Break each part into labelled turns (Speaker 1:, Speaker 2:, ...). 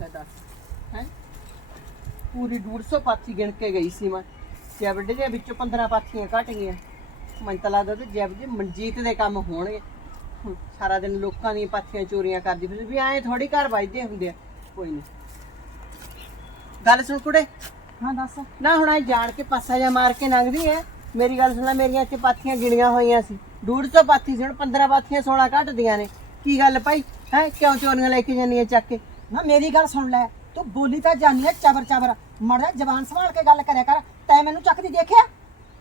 Speaker 1: ਲੈ ਦੱਸ ਹੈ? ਪੂਰੀ 150 ਪਾਥੀ ਗਿਣ ਕੇ ਗਈ ਸੀ ਮੈਂ। ਜੈਬਡੇ ਦੇ ਵਿੱਚੋਂ 15 ਪਾਥੀਆਂ ਘਟ ਗਈਆਂ। ਮੈਨੂੰ ਤਾਂ ਲੱਗਦਾ ਤੇ ਜੈਬ ਜੀ ਮਨਜੀਤ ਦੇ ਕੰਮ ਹੋਣਗੇ। ਹੁਣ ਸਾਰਾ ਦਿਨ ਲੋਕਾਂ ਦੀਆਂ ਪਾਥੀਆਂ ਚੋਰੀਆਂ ਕਰਦੀ ਫਿਰ ਵੀ ਐਂ ਥੋੜੀ ਘਰ ਵੱਜਦੇ ਹੁੰਦੇ ਆ। ਕੋਈ ਨਹੀਂ ਗੱਲ ਸੁਣ ਕੁੜੇ।
Speaker 2: ਹਾਂ ਦੱਸ।
Speaker 1: ਨਾ ਹੁਣ ਐ ਜਾਣ ਕੇ ਪਾਸਾ ਜਾ ਮਾਰ ਕੇ ਲੰਘਦੀ ਐ। ਮੇਰੀ ਗੱਲ ਸੁਣਾ ਮੇਰੀਆਂ ਇੱਥੇ ਪਾਥੀਆਂ ਗਿਣੀਆਂ ਹੋਈਆਂ ਸੀ। 150 ਪਾਥੀ ਸੀ ਹੁਣ 15 ਪਾਥੀਆਂ 16 ਘਟਦੀਆਂ ਨੇ। ਕੀ ਗੱਲ ਭਾਈ? ਹੈ? ਕਿਉਂ ਚੋਰੀਆਂ ਲੈ ਕੇ ਜਾਂਦੀਆਂ ਚੱਕ ਕੇ?
Speaker 2: ਨਾ ਮੇਰੀ ਗੱਲ ਸੁਣ ਲੈ ਤੂੰ ਬੋਲੀ ਤਾਂ ਜਾਨੀ ਐ ਚਬਰ ਚਬਰ। ਮੜਾ ਜ਼ਬਾਨ ਸੰਭਾਲ ਕੇ ਗੱਲ ਕਰਿਆ ਕਰ ਤੈਂ ਮੈਨੂੰ ਚੱਕਦੀ ਦੇਖਿਆ?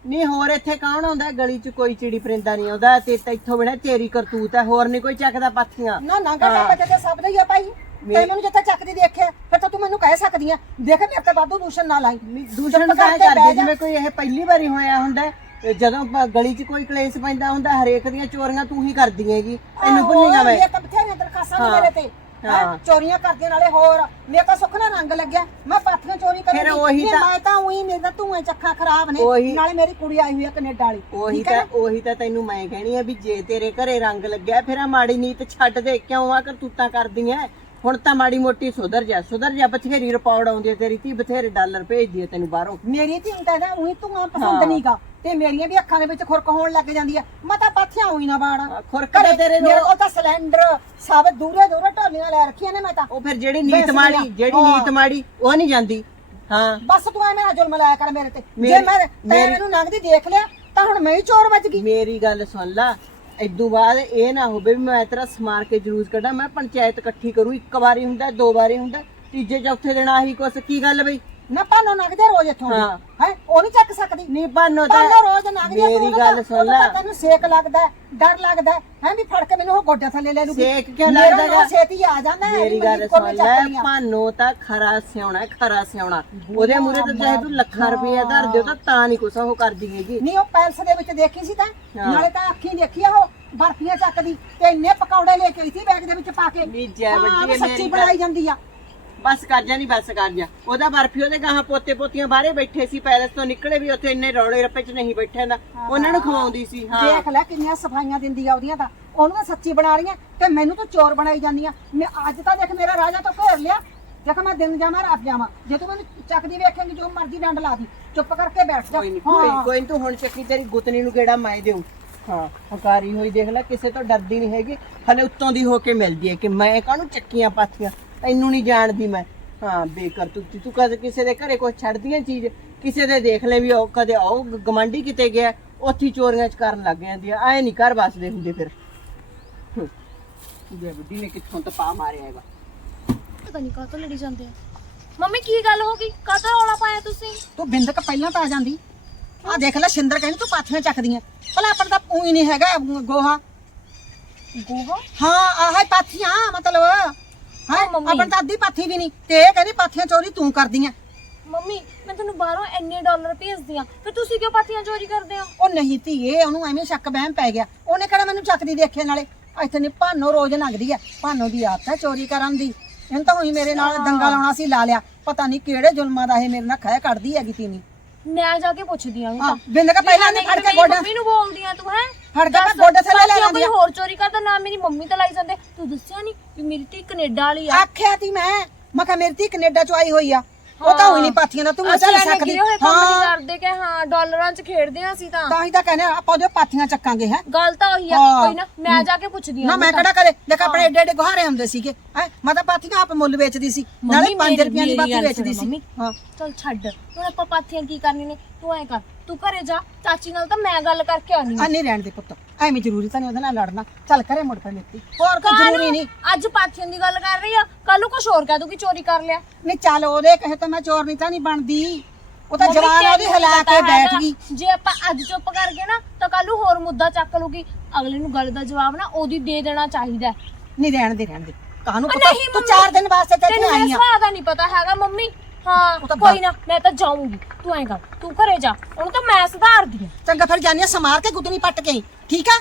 Speaker 1: ਨਹੀਂ ਹੋਰ ਇੱਥੇ ਕੌਣ ਆਉਂਦਾ? ਗਲੀ 'ਚ ਕੋਈ ਚਿੜੀ ਪਰਿੰਦਾ ਨਹੀਂ ਆਉਂਦਾ ਤੇ ਇੱਥੋਂ ਬਿਨਾ ਤੇਰੀ ਕਰਤੂਤ ਹੈ ਹੋਰ ਨਹੀਂ ਕੋਈ ਚੱਕਦਾ ਪਾਥੀਆਂ।
Speaker 2: ਨਾ ਨਾਂਗਾ ਤੇ ਸਭ ਦਾ ਹੀ ਆ ਭਾਈ। ਤੈਂ ਮੈਨੂੰ ਜਿੱਥੇ ਚੱਕਦੀ ਦੇਖਿਆ ਫਿਰ ਤਾਂ ਤੂੰ ਮੈਨੂੰ ਕਹਿ ਸਕਦੀ ਆ ਦੇਖ ਮੇਰੇ ਤੇ ਵਾਧੂ ਦੂਸ਼ਣ ਨਾ ਲਾਈ।
Speaker 1: ਨੂੰ ਕਾਹ ਕਰਦੇ ਜਿਵੇਂ ਕੋਈ ਇਹ ਪਹਿਲੀ ਵਾਰੀ ਹੋਇਆ ਹੁੰਦਾ। ਤੇ ਜਦੋਂ ਗਲੀ 'ਚ ਕੋਈ ਕਲੇਸ਼ ਪੈਂਦਾ ਹੁੰਦਾ ਹਰੇਕ ਦੀਆਂ ਚੋਰੀਆਂ ਤੂੰ ਹੀ ਕਰਦੀ ਹੈਗੀ ਤੈਨੂੰ ਭੁੱਲੀਆਂ ਮੈਂ
Speaker 2: ਇਹ ਤਾਂ ਬਥੇਰੀਆਂ
Speaker 1: ਹਾਂ।
Speaker 2: ਮੇਰੇ ਤੇ।
Speaker 1: ਹਾਂ।
Speaker 2: ਚੋਰੀਆਂ ਕਰਦੇ ਨਾਲੇ ਹੋਰ। ਮੇਰੇ ਤਾਂ ਸੁੱਖ ਨਾਲ ਰੰਗ ਲੱਗਿਆ। ਮੈਂ ਪਾਥੀਆਂ ਚੋਰੀ ਕਰੀ
Speaker 1: ਫਿਰ ਉਹੀ ਤਾਂ-
Speaker 2: ਮੈਂ ਤਾਂ ਉਹੀ ਮੇਰੇ ਤਾਂ ਧੂਏ ਚੱਖਾਂ ਖਰਾਬ ਨੇ।
Speaker 1: ਉਹੀ-
Speaker 2: ਨਾਲੇ ਮੇਰੀ ਕੁੜੀ ਆਈ ਹੋਈ ਆ ਕੈਨੇਡਾ ਵਾਲੀ।
Speaker 1: ਉਹੀ
Speaker 2: ਠੀਕ ਹੈ
Speaker 1: ਤਾਂ ਉਹੀ ਤਾਂ ਤੈਨੂੰ ਮੈਂ ਕਹਿਣੀ ਆ ਵੀ ਜੇ ਤੇਰੇ ਘਰੇ ਰੰਗ ਲੱਗਿਆ ਫਿਰ ਆ ਮਾੜੀ ਨੀਤ ਛੱਡ ਦੇ। ਕਿਉਂ ਆ ਕਰਤੂਤਾਂ ਕਰਦੀਆਂ? ਹੁਣ ਤਾਂ ਮਾੜੀ ਮੋਟੀ ਸੁਧਰ ਜਾ ਸੁਧਰ ਜਾ। ਬਥੇਰੀ ਰਿਪੋਰਟ ਆਉਂਦੀ ਤੇਰੀ ਧੀ ਬਥੇਰੇ ਡਾਲਰ ਭੇਜਦੀ ਹੈ ਤੈਨੂੰ ਬਾਹਰੋਂ।
Speaker 2: ਮੇਰੀ ਧੀ ਤਾਂ ਨਾ ਉਹੀ ਧੂਆਂ ਪਸੰਦ
Speaker 1: ਹਾਂ।
Speaker 2: ਨਹੀਂਗਾ ਤੇ ਮੇਰੀਆਂ ਵੀ ਅੱਖਾਂ ਦੇ ਵਿੱਚ ਖੁਰਕ ਹੋਣ ਲੱਗ ਜਾਂਦੀ ਆ। ਮੈਂ ਤਾਂ ਪਾਥੀਆਂ ਹੋਈ ਨਾ ਬਾੜ
Speaker 1: ਖੁਰਕ ਤਾਂ ਤੇਰੇ ਨੂੰ
Speaker 2: ਮੇਰੇ ਕੋਲ ਤਾਂ ਸਿਲੰਡਰ ਸਭ ਦੂਰੇ ਦੂਰੇ ਢੋਲੀਆਂ ਲੈ ਰੱਖੀਆਂ ਨੇ ਮੈਂ ਤਾਂ।
Speaker 1: ਉਹ ਫਿਰ ਜਿਹੜੀ ਨੀਤ ਮਾੜੀ ਜਿਹੜੀ। ਨੀਤ ਮਾੜੀ ਉਹ ਨਹੀਂ ਜਾਂਦੀ। ਹਾਂ।
Speaker 2: ਬਸ ਤੂੰ ਐ ਮੇਰਾ ਜ਼ੁਲਮ ਲਾਇਆ ਕਰ ਮੇਰੇ ਤੇ। ਜੇ ਮੈਂ ਤੈਂ
Speaker 1: ਮੇਰੀ-
Speaker 2: ਮੈਨੂੰ ਨੰਗਦੀ ਦੇਖ ਲਿਆ ਤਾਂ ਹੁਣ ਮੈਂ ਹੀ ਚੋਰ ਵੱਜ ਗਈ।
Speaker 1: ਮੇਰੀ ਗੱਲ ਸੁਣ ਲਾ। ਇਦੋਂ ਬਾਅਦ ਇਹ ਨਾ ਹੋਵੇ ਵੀ ਮੈਂ ਤੇਰਾ ਸਮਾਰ ਕੇ ਜਲੂਸ ਕੱਢਾਂ। ਮੈਂ ਪੰਚਾਇਤ ਇਕੱਠੀ ਕਰੂੰ ਇੱਕ ਵਾਰੀ ਹੁੰਦਾ ਦੋ ਵਾਰੀ ਹੁੰਦਾ। ਤੀਜੇ ਚੌਥੇ ਦਿਨ ਆਹੀ ਕੁਛ ਕੀ ਗੱਲ ਬਈ?
Speaker 2: ਨਾ ਪਾਨੋ ਨੰਗਦੇ ਰੋਜ਼ ਇੱਥੋਂ।
Speaker 1: ਹਾਂ।
Speaker 2: ਉਹ ਨਹੀਂ ਚੱਕ ਸਕਦੀ।
Speaker 1: ਨਹੀਂ ਬਾਨੋ ਤਾਂ
Speaker 2: ਪਾਨੋ ਰੋਜ਼ ਨੰਗਦੀ ਆ,
Speaker 1: ਮੇਰੀ ਗੱਲ ਸੁਣ ਲਾ।
Speaker 2: ਤੈਨੂੰ ਸੇਕ ਲੱਗਦਾ ਹੈ, ਡਰ ਲੱਗਦਾ ਹੈ। ਵੀ ਫੜ ਕੇ ਮੈਨੂੰ ਉਹ ਗੋਡੇ ਥੱਲੇ ਲੈ ਲੂਗੀ।
Speaker 1: ਸੇਕ ਕਿਉਂ
Speaker 2: ਮੇਰਾ
Speaker 1: ਲੱਗਦਾ
Speaker 2: ਨਾਂ
Speaker 1: ਗਾ?
Speaker 2: ਛੇਤੀ ਆ ਜਾਂਦਾ ਹੈ
Speaker 1: ਮੇਰੀ ਗੱਲ ਸੁਣ ਲੈ
Speaker 2: ਲਿਆ।
Speaker 1: ਭਾਨੋ ਤਾਂ ਖਰਾ ਸਿਆਉਣਾ ਹੈ, ਖਰਾ ਸਿਆਉਣਾ ਉਹਦੇ ਮੂਰੇ ਤਾਂ ਚਾਹੇ ਤੂੰ ਲੱਖਾਂ ਰੁਪਏ ਧਰ ਦਿਓ ਤਾਂ ਤਾਂ ਨਹੀਂ ਕੁਛ ਉਹ ਕਰਦੀ ਹੈਗੀ।
Speaker 2: ਨਹੀਂ ਉਹ ਪੈਲਸ ਦੇ ਵਿੱਚ ਦੇਖੀ ਸੀ ਤਾਂ।
Speaker 1: ਹਾਂ।
Speaker 2: ਨਾਲੇ ਤਾਂ ਅੱਖੀਂ ਦੇਖੀ ਆ ਉਹ ਬਰਫੀਆਂ ਚੱਕਦੀ। ਤੇ ਇੰਨੇ ਪਕੌੜੇ ਲੈ ਕੇ ਆਈ ਸੀ ਬੈਗ ਦੇ ਵਿੱਚ ਪਾ ਕੇ।
Speaker 1: ਨੀ ਜੈ
Speaker 2: ਉਹ
Speaker 1: ਹੈ
Speaker 2: ਸੱਚੀ
Speaker 1: ਮੇਰੀ
Speaker 2: ਬਣਾਈ ਜਾਂਦੀ ਆ।
Speaker 1: ਬਸ ਕਰ ਜਾ ਨਹੀਂ ਬਸ ਕਰ ਜਾ। ਉਹਦਾ ਬਰਫੀ ਉਹਦੇ ਗਾਹਾਂ ਪੋਤੇ ਪੋਤੀਆਂ ਬਾਹਰੇ ਬੈਠੇ ਸੀ ਪੈਲਸ ਤੋਂ ਨਿਕਲੇ ਵੀ ਉੱਥੇ ਇੰਨੇ ਰੌਲੇ ਰੱਪੇ 'ਚ ਨਹੀਂ ਬੈਠੇ ਹੁੰਦਾ। ਉਹਨਾਂ ਨੂੰ ਖਵਾਉਂਦੀ ਸੀ ਹਾਂ।
Speaker 2: ਦੇਖ ਲੈ ਕਿੰਨੀਆਂ ਸਫਾਈਆਂ ਦਿੰਦੀ ਆ ਉਹਦੀਆਂ ਤਾਂ। ਉਹਨੂੰ ਤਾਂ ਸੱਚੀ ਬਣਾ ਰਹੀਆਂ ਤੇ ਮੈਨੂੰ ਤਾਂ ਚੋਰ ਬਣਾਈ ਜਾਂਦੀਆਂ ਮੈਂ ਅੱਜ ਤਾਂ ਦੇਖ ਮੇਰਾ ਰਾਜਾ ਤਾਂ ਘੇਰ ਲਿਆ। ਦੇਖ ਮੈਂ ਦਿਨ ਜਾਵਾਂ ਰਾਤ ਜਾਵਾਂ। ਜੇ ਤੂੰ ਮੈਨੂੰ ਚੱਕਦੀ ਵੇਖੇਂਗੀ ਜੋ ਮਰਜ਼ੀ ਡੰਡ ਲਾ ਦੀ ਚੁੱਪ ਕਰਕੇ ਬੈਠ ਜਾ।
Speaker 1: ਕੋਈ ਨਹੀਂ ਕੋਈ
Speaker 2: ਹਾਂ।
Speaker 1: ਕੋਈ ਨੀ, ਤੂੰ ਹੁਣ ਚੱਕੀ ਤੇਰੀ ਗੁੱਤਨੀ ਨੂੰ ਕਿਹੜਾ ਮੈਂ ਦੇਉ ਹਾਂ ਹਕਾਰੀ ਹੋਈ ਦੇਖ ਲੈ ਕਿਸੇ ਤੋਂ ਡਰਦੀ ਨਹੀਂ ਹੈਗੀ। ਹਲੇ ਉੱਤੋਂ ਦੀ ਹੋ ਕੇ ਮਿਲਦੀ ਹੈ ਕਿ ਮੈਂ ਕਾਹਨੂੰ ਚੱਕੀਆਂ ਪਾਥੀਆਂ? ਤੈਨੂੰ ਨਹੀਂ ਜਾਣਦੀ ਮੈਂ। ਹਾਂ ਬੇਕਰ ਤੂੰ ਤੂੰ ਕਦੇ ਕਿਸੇ ਦੇ ਘਰੇ ਕੋਈ ਛੱਡਦੀਆਂ ਚੀਜ਼ ਕਿਸੇ ਦੇ ਦੇਖ ਲੈ ਵੀ ਉਹ ਕਦੇ ਉਹ ਗਮੰਡੀ ਕਿਤੇ ਗਿਆ ਉੱਥੇ ਹੀ ਚੋਰੀਆਂ ਚ ਕਰਨ ਲੱਗ ਜਾਂਦੀ ਆ। ਐ ਨਹੀਂ ਘਰ ਵਸਦੇ ਹੁੰਦੇ ਫਿਰ। ਹੂੰ। ਜੇ ਬੁੱਢੀ ਨੇ ਕਿੱਥੋਂ ਤਾਂ ਪਾ ਮਾਰਿਆ ਹੈਗਾ।
Speaker 3: ਪਤਾ ਨਹੀਂ ਕਾਹਤੋਂ ਲੜੀ ਜਾਂਦੇ ਆ। ਮੰਮੀ ਕੀ ਗੱਲ ਹੋ ਗਈ? ਕਾਹਤੋਂ ਰੌਲਾ ਪਾਇਆ ਤੁਸੀਂ?
Speaker 2: ਤੂੰ ਬਿੰਦਕ ਪਹਿਲਾਂ ਤਾਂ ਆ ਜਾਂਦੀ। ਆ ਦੇਖ ਲੈ ਸ਼ਿੰਦਰ ਕਹਿੰਦੀ ਤੂੰ ਪਾਥੀਆਂ ਚੱਕਦੀਆਂ। ਭਲਾ ਆਪਣਾ ਤਾਂ ਪੂਈ ਨਹੀਂ ਹੈਗਾ ਗੋਹਾ।
Speaker 3: ਗੋਹਾ?
Speaker 2: ਹਾਂ ਆਹ ਹੀ ਪਾਥੀਆਂ ਮਤਲਬ। ਹਾਂ?
Speaker 3: ਹਾਂ, ਮੰਮੀ।
Speaker 2: ਆਪਣ ਤਾਂ ਅੱਧੀ ਪਾਥੀ ਵੀ ਨਹੀਂ ਤੇ ਇਹ ਕਹਿੰਦੀ ਪਾਥੀਆਂ ਚੋਰੀ ਤੂੰ ਕਰਦੀਆਂ
Speaker 3: ਮੰਮੀ ਮੈਂ ਤੁਹਾਨੂੰ ਬਾਹਰੋਂ ਇੰਨੇ ਡਾਲਰ ਭੇਜਦੀ ਆ ਫਿਰ ਤੁਸੀਂ ਕਿਉਂ ਪਾਥੀਆਂ ਚੋਰੀ ਕਰਦੇ ਹੋ?
Speaker 2: ਉਹ ਨਹੀਂ ਧੀਏ ਉਹਨੂੰ ਐਵੇਂ ਸ਼ੱਕ ਵਹਿਮ ਪੈ ਗਿਆ। ਉਹਨੇ ਕਿਹੜਾ ਮੈਨੂੰ ਚੱਕਦੀ ਦੇਖਿਆ ਨਾਲੇ? ਇੱਥੇ ਨੇ ਭਾਨੋ ਰੋਜ਼ ਲੰਘਦੀ ਆ ਭਾਨੋ ਦੀ ਆਦਤ ਹੈ ਚੋਰੀ ਕਰਨ ਦੀ। ਇਹਨੂੰ ਤਾਂ ਹੋਈ ਮੇਰੇ ਨਾਲ ਦੰਗਾ ਲਾਉਣਾ ਸੀ ਲਾ ਲਿਆ। ਪਤਾ ਨਹੀਂ ਕਿਹੜੇ ਜ਼ੁਲਮਾਂ ਦਾ ਇਹ ਮੇਰੇ ਨਾਲ ਖਹਿ ਕੱਢਦੀ ਹੈਗੀ ਤੀਵੀਂ।
Speaker 3: ਮੈਂ ਜਾ ਕੇ ਪੁੱਛਦੀ ਆ
Speaker 2: ਹਾਂ ਬਿੰਦਕਾ ਪਹਿਲਾਂ ਨੇ ਫੜ ਕੇ ਗੋਡਾ।
Speaker 3: ਮੰਮੀ ਨੂੰ ਬੋਲਦੀ ਆ ਤੂੰ ਹੈ?
Speaker 2: ਫੜ ਕੇ ਮੈਂ ਗੋਡੇ ਥੱਲੇ ਲੈ
Speaker 3: ਕੋਈ
Speaker 2: ਲੈਂਦੀ ਆ।
Speaker 3: ਹੋਰ ਚੋਰੀ ਕਰਦਾ ਨਾ ਮੇਰੀ ਮੰਮੀ ਤਾਂ ਲਾਈ ਜਾਂਦੇ। ਤੂੰ ਦੱਸਿਆ ਨਹੀਂ ਵੀ ਮੇਰੀ ਧੀ ਕੈਨੇਡਾ ਵਾਲੀ ਆ?
Speaker 2: ਆਖਿਆ ਤੀ ਮੈਂ। ਮੈਂ ਕਿਹਾ ਮੇਰੀ ਧੀ ਕੈਨੇਡਾ ਚ ਆਈ ਹੋਈ ਆ। ਉਹ ਤਾਂ ਹੋਈ ਨਹੀਂ ਪਾਥੀਆਂ ਦਾ ਤੂੰ
Speaker 3: ਅੱਛਾ
Speaker 2: ਚੱਲ
Speaker 3: ਇਹਨੇ
Speaker 2: ਸਕਦੀ
Speaker 3: ਗਿਰੇ ਹੋਏ ਕੰਮ ਨਹੀਂ
Speaker 2: ਹਾਂ।
Speaker 3: ਕਰਦੇ ਕਿ ਹਾਂ ਡਾਲਰਾਂ 'ਚ ਖੇਡਦੇ ਆ ਅਸੀਂ ਤਾਂ।
Speaker 2: ਤਾਂ ਹੀ ਤਾਂ ਕਹਿੰਦੇ ਆ, ਆਪਾਂ ਉਹਦੇ ਪਾਥੀਆਂ ਚੱਕਾਂਗੇ ਹੈ।
Speaker 3: ਗੱਲ ਤਾਂ ਉਹੀ ਆ
Speaker 2: ਹਾਂ।
Speaker 3: ਕੋਈ ਨਾ ਮੈਂ ਜਾ ਕੇ ਪੁੱਛਦੀ ਆ
Speaker 2: ਨਾ ਮੈਂ ਕਿਹੜਾ ਕਰੇ? ਦੇਖ ਆਪਣੇ ਏਡੇ ਏਡੇ ਗੁਹਾਰੇ ਹੁੰਦੇ ਸੀਗੇ। ਹੈ ਮੈਂ ਤਾਂ ਪਾਥੀਆਂ ਆਪ ਮੁੱਲ ਵੇਚਦੀ ਸੀ। ਨਾਲੇ 5
Speaker 3: ਮੇਰੀ-
Speaker 2: ਰੁਪਈਆਂ ਦੀ
Speaker 3: ਮੇਰੀ
Speaker 2: ਬਾਤੀ
Speaker 3: ਗੱਲ
Speaker 2: ਵੇਚਦੀ
Speaker 3: ਸੁਣੋ
Speaker 2: ਸੀ।
Speaker 3: ਮੰਮੀ।
Speaker 2: ਹਾਂ।
Speaker 3: ਚਲ ਛੱਡ ਹੁਣ ਆਪਾਂ ਪਾਥੀਆਂ ਕੀ ਕਰਨੀ ਨੇ? ਤੂੰ ਐ ਕਰ ਤੂੰ ਘਰੇ ਜਾ ਚਾਚੀ ਨਾਲ ਤਾਂ ਮੈਂ ਗੱਲ ਕਰਕੇ ਆਉਣੀ
Speaker 2: ਆ ਨਹੀਂ ਰਹਿਣ ਦੇ ਪੁੱਤ ਐਵੇਂ ਜ਼ਰੂਰੀ ਤਾਂ ਨਹੀਂ ਉਹਦੇ ਨਾਲ ਲੜਨਾ। ਚੱਲ ਕਰੇ ਮੁੜ ਪੈ ਮੇਤੀ ਹੋਰ ਕੋਈ ਜ਼ਰੂਰੀ ਨਹੀਂ।
Speaker 3: ਅੱਜ ਪਾਥੀਆਂ ਦੀ ਗੱਲ ਕਰ ਰਹੀ ਆ ਕੱਲ ਨੂੰ ਕੁਝ ਹੋਰ ਕਹਿ ਦੂਗੀ ਚੋਰੀ ਕਰ ਲਿਆ।
Speaker 2: ਨਹੀਂ ਚੱਲ ਉਹਦੇ ਕਹੇ ਤਾਂ ਮੈਂ ਚੋਰ ਨਹੀਂ ਤਾਂ ਨਹੀਂ ਬਣਦੀ। ਉਹ ਤਾਂ ਜਵਾਨ ਉਹਦੀ
Speaker 3: ਤੈਨੂੰ
Speaker 2: ਹਿਲਾ ਕੇ ਬੈਠ ਗਈ।
Speaker 3: ਜੇ ਆਪਾਂ ਅੱਜ ਚੁੱਪ ਕਰ ਗਏ ਨਾ ਤਾਂ ਕੱਲ ਨੂੰ ਹੋਰ ਮੁੱਦਾ ਚੱਕ ਲੂਗੀ ਅਗਲੇ ਨੂੰ ਗੱਲ ਦਾ ਜਵਾਬ ਨਾ ਉਹਦੀ ਦੇ ਦੇਣਾ ਚਾਹੀਦਾ।
Speaker 2: ਨਹੀਂ ਰਹਿਣ ਦੇ ਰਹਿਣ ਦੇ। ਕਾਹਨੂੰ ਪੁੱਤ? ਤੂੰ
Speaker 3: ਮੰਮੀ,
Speaker 2: 4 ਦਿਨ ਵਾਸਤੇ ਤੇ
Speaker 3: ਤੈਨੂੰ
Speaker 2: ਆਈ ਆ।
Speaker 3: ਸੁਭਾਅ ਦਾ ਨਹੀਂ ਪਤਾ ਹੈਗਾ ਮੰਮੀ। ਹਾਂ
Speaker 2: ਉਹ ਤਾਂ
Speaker 3: ਕੋਈ ਨਾ ਮੈਂ ਤਾਂ ਜਾਊਂਗੀ। ਤੂੰ ਐ ਕਰ ਤੂੰ ਘਰੇ ਜਾ ਉਹਨੂੰ ਤਾਂ ਮੈਂ ਸੁਧਾਰਦੀ ਆ।
Speaker 2: ਚੰਗਾ ਫਿਰ ਜਾਨੀਆ ਸਮਾਰ ਕੇ ਗੁੱਤਨੀ ਪੱਟ ਕੇ ਆਈ, ਠੀਕ ਆ?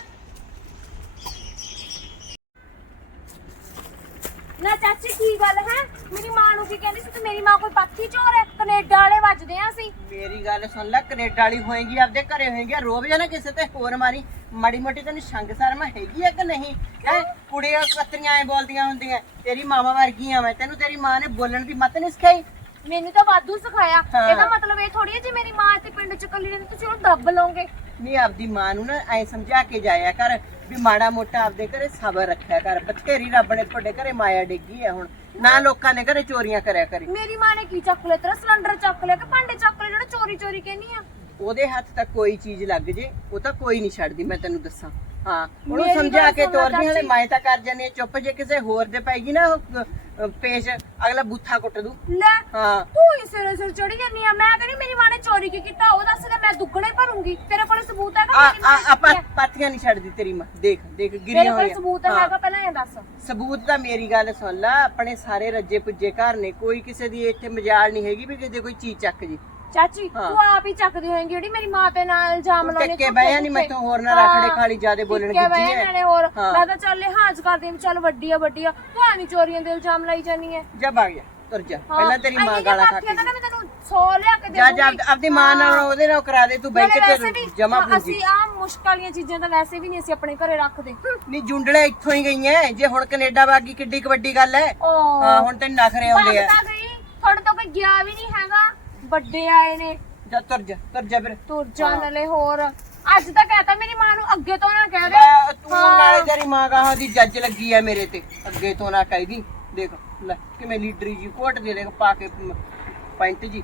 Speaker 3: ਨਾ ਚਾਚੀ ਕੀ ਗੱਲ ਹੈ? ਮੇਰੀ ਮਾਂ ਨੂੰ ਕੀ ਕਹਿੰਦੀ ਸੀ ਤੇ ਮੇਰੀ ਮਾਂ ਕੋਈ ਪਾਥੀ ਚੋਰ ਹੈ? ਕੈਨੇਡਾ ਵਾਲੇ ਵੱਜਦੇ ਆ ਸੀ
Speaker 1: ਮੇਰੀ ਗੱਲ ਸੁਣ ਲੈ ਕੈਨੇਡਾ ਵਾਲੀ ਹੋਏਗੀ ਆਪਦੇ ਘਰੇ ਹੋਏਗੀ ਰੋਬ ਜਾਣਾ ਕਿਸੇ ਤੇ ਹੋਰ ਮਾਰੀ। ਮਾੜੀ ਮੋਟੀ ਤੈਨੂੰ ਸੰਗ ਸ਼ਰਮ ਹੈਗੀ ਆ ਕਿ ਨਹੀਂ? ਹੈ? ਕੁੜੀਆਂ ਕਤਰੀਆਂ ਐ ਬੋਲਦੀਆਂ ਹੁੰਦੀਆਂ ਤੇਰੀ ਮਾਵਾ ਵਰਗੀਆਂ ਮੈਂ ਤੈਨੂੰ ਤੇਰੀ ਮਾਂ ਨੇ ਬੋਲਣ ਦੀ ਮਤ ਨਹੀਂ ਸਿਖਾਈ?
Speaker 3: ਮੈਨੂੰ ਤਾਂ ਵਾਧੂ ਸਿਖਾਇਆ।
Speaker 1: ਹਾਂ।
Speaker 3: ਇਹਦਾ ਮਤਲਬ ਇਹ ਥੋੜੀ ਹੈ ਜੇ ਮੇਰੀ ਮਾਂ ਇੱਥੇ ਪਿੰਡ ਚ ਇਕੱਲੀ ਰਹਿੰਦੀ ਤੁਸੀਂ ਉਹਨੂੰ ਦੱਬ ਲਓਗੇ।
Speaker 1: ਨਹੀਂ ਆਪਦੀ ਮਾਂ ਨੂੰ ਨਾ ਐ ਸਮਝਾ ਕੇ ਜਾਇਆ ਕਰ ਵੀ ਮਾੜਾ ਮੋਟਾ ਆਪਦੇ ਘਰੇ ਸਬਰ ਰੱਖਿਆ ਕਰ। ਬਥੇਰੀ ਰੱਬ ਨੇ ਤੁਹਾਡੇ ਘਰੇ ਮਾਇਆ ਡਿੱਗੀ ਆ ਹੁਣ। ਨਾ ਲੋਕਾਂ ਦੇ ਘਰੇ ਚੋਰੀਆਂ ਕਰਿਆ ਕਰੀ।
Speaker 3: ਮੇਰੀ ਮਾਂ ਨੇ ਕੀ ਚੱਕ ਲਿਆ? ਤੇਰਾ ਸਿਲੰਡਰ ਚੱਕ ਲਿਆ ਕਿ ਭਾਂਡੇ ਚੱਕ ਲਏ ਜਿਹੜਾ ਚੋਰੀ ਚੋਰੀ ਕਹਿੰਨੀ ਆ?
Speaker 1: ਉਹਦੇ ਹੱਥ ਤੱਕ ਕੋਈ ਚੀਜ਼ ਲੱਗ ਜੇ ਉਹ ਤਾਂ ਕੋਈ ਨਹੀਂ ਛੱਡਦੀ ਮੈਂ ਤੈਨੂੰ ਦੱਸਾਂ। ਹਾਂ ਉਹਨੂੰ
Speaker 3: ਮੇਰੀ
Speaker 1: ਸਮਝਾ
Speaker 3: ਗੱਲ
Speaker 1: ਕੇ
Speaker 3: ਸੁਣ ਲੈ
Speaker 1: ਤੋਰਦੀ ਹਲੇ
Speaker 3: ਚਾਚੀ।
Speaker 1: ਮੈਂ ਤਾਂ ਕਰ ਜਾਂਦੀ ਹਾਂ ਚੁੱਪ ਜੇ ਕਿਸੇ ਹੋਰ ਦੇ ਪੈਗੀ ਨਾ ਉਹ, ਅ, ਪੇਸ਼ ਅਗਲਾ ਬੂਥਾ ਕੁੱਟ ਦੂ।
Speaker 3: ਲੈ
Speaker 1: ਹਾਂ।
Speaker 3: ਤੂੰ ਹੀ ਸਿਰੇ ਸਿਰ ਚੜੀ ਜਾਂਦੀ ਆ। ਮੈਂ ਕਹਿੰਦੀ ਮੇਰੀ ਮਾਂ ਨੇ ਚੋਰੀ ਕੀ ਕੀਤਾ ਉਹ ਦੱਸ ਦੇ ਮੈਂ ਦੁੱਗਣੇ ਭਰੂੰਗੀ। ਤੇਰੇ ਕੋਲ ਸਬੂਤ ਹੈਗਾ ਮੇਰੀ ਮਾਂ
Speaker 1: ਆ
Speaker 3: ਨੇ
Speaker 1: ਆਪਾਂ
Speaker 3: ਕੀਤੀ ਹੈ?
Speaker 1: ਪਾਥੀਆਂ ਨਹੀਂ ਛੱਡਦੀ ਤੇਰੀ ਮਾਂ। ਦੇਖ ਦੇਖ
Speaker 3: ਤੇਰੇ
Speaker 1: ਗਿਰੀਆਂ
Speaker 3: ਕੋਲ
Speaker 1: ਹੋਈਆਂ।
Speaker 3: ਸਬੂਤ
Speaker 1: ਹਾਂ।
Speaker 3: ਹੈਗਾ ਪਹਿਲਾਂ ਇਹ ਦੱਸ।
Speaker 1: ਸਬੂਤ ਤਾਂ ਮੇਰੀ ਗੱਲ ਸੁਣ ਲੈ ਆਪਣੇ ਸਾਰੇ ਰੱਜੇ ਪੁੱਜੇ ਘਰ ਨੇ ਕੋਈ ਕਿਸੇ ਦੀ ਇੱਥੇ ਮਜਾਲ ਨਹੀਂ ਹੈਗੀ ਵੀ ਕਿਤੇ ਕੋਈ ਚੀਜ਼ ਚੱਕ ਜੀ।
Speaker 3: ਚਾਚੀ
Speaker 1: ਹਾਂ।
Speaker 3: ਤੂੰ ਆਪ ਹੀ ਚੱਕਦੀ ਹੋਏਂਗੀ ਜਿਹੜੀ ਮੇਰੀ ਮਾਂ ਤੇ ਨਾਲ ਇਲਜ਼ਾਮ ਲਾਉਣੇ
Speaker 1: ਟਿੱਕੇ ਬਹਿਆ ਨੀ, ਮੈਥੋਂ ਹੋਰ ਨਾ ਰੱਖੜੇ ਖਾਲੀ ਜ਼ਿਆਦੇ ਬੋਲਣ ਗਿੱਜੀ
Speaker 3: ਬਹਿ
Speaker 1: ਹੈ।
Speaker 3: ਨਾਲੇ ਹੋਰ।
Speaker 1: ਹਾਂ।
Speaker 3: ਮੈਂ ਤਾਂ ਚੱਲ ਲਿਹਾਜ਼ ਕਰਦੀ ਵੀ ਚੱਲ ਵੱਡੀ ਆ ਵੱਡੀ ਆ ਤੂੰ ਐਵੇਂ ਚੋਰੀਆਂ ਦੇ ਇਲਜ਼ਾਮ ਲਾਈ ਜਾਨੀ ਹੈ
Speaker 1: ਜਬ ਆ ਗਿਆ ਤੁਰ ਜਾ। ਪਹਿਲਾਂ ਤੇਰੀ ਮਾਂ ਗਾਲਾਂ ਖਾ ਕੇ
Speaker 3: ਮੈਂ ਤੈਨੂੰ 100 ਲਿਆ ਕੇ ਦੇ
Speaker 1: ਜਾ ਜਾ। ਆਪਦੀ ਮਾਂ ਨਾਲ ਉਹਦੇ ਨਾਲ ਕਰਾ ਦੇ ਤੂੰ ਬੈਂਕ ਤੇ ਜਮਾ ਪੂੰਜੀ
Speaker 3: ਅਸੀਂ ਆ ਮੁਸ਼ਕਲ ਵਾਲੀਆਂ ਚੀਜ਼ਾਂ ਤਾਂ ਵੈਸੇ ਵੀ ਨਹੀਂ ਅਸੀਂ ਆਪਣੇ ਘਰੇ ਰੱਖਦੇ।
Speaker 1: ਨਹੀਂ ਜੁੰਡਲੇ ਇੱਥੋਂ ਹੀ ਗਈਆਂ ਜੇ ਹੁਣ ਕੈਨੇਡਾ ਵਾਗੀ ਕਿੱਡੀ ਕੁ ਵੱਡੀ ਗੱਲ ਹੈ
Speaker 3: ਓ।
Speaker 1: ਹਾਂ ਹੁਣ ਤੈਨੂੰ ਨਖਰੇ ਆਉਂਦੇ ਆ
Speaker 3: ਭਗਤਾ ਗਈ ਤੁਹਾਡੇ ਤੋਂ ਕੋਈ ਗਿਆ ਵੀ ਨਹੀਂ ਹੈਗਾ। ਵੱਡੇ ਆਏ ਨੇ।
Speaker 1: ਜਾ ਤੁਰ ਜਾ ਤੁਰ ਜਾ ਫਿਰ।
Speaker 3: ਤੁਰ ਜਾਣ ਵਾਲੇ ਹੋਰ। ਅੱਜ ਤਾਂ ਕਹਤਾ ਮੇਰੀ ਮਾਂ ਨੂੰ ਅੱਗੇ ਤੋਂ ਨਾ ਕਹਿ ਦੇ।
Speaker 1: ਲੈ ਤੂੰ ਨਾਲੇ ਤੇਰੀ ਮਾਂ ਕਹਾਂ ਦੀ ਜੱਜ ਲੱਗੀ ਆ ਮੇਰੇ ਤੇ। ਅੱਗੇ ਤੋਂ ਨਾ ਕਹਿਦੀ। ਦੇਖ ਲੈ ਕਿਵੇਂ ਲੀਡਰੀ ਜੀ ਕੋਟ ਦੇ ਦੇਖ ਪਾ ਕੇ ਮ, ਪੈਂਟ ਜੀ।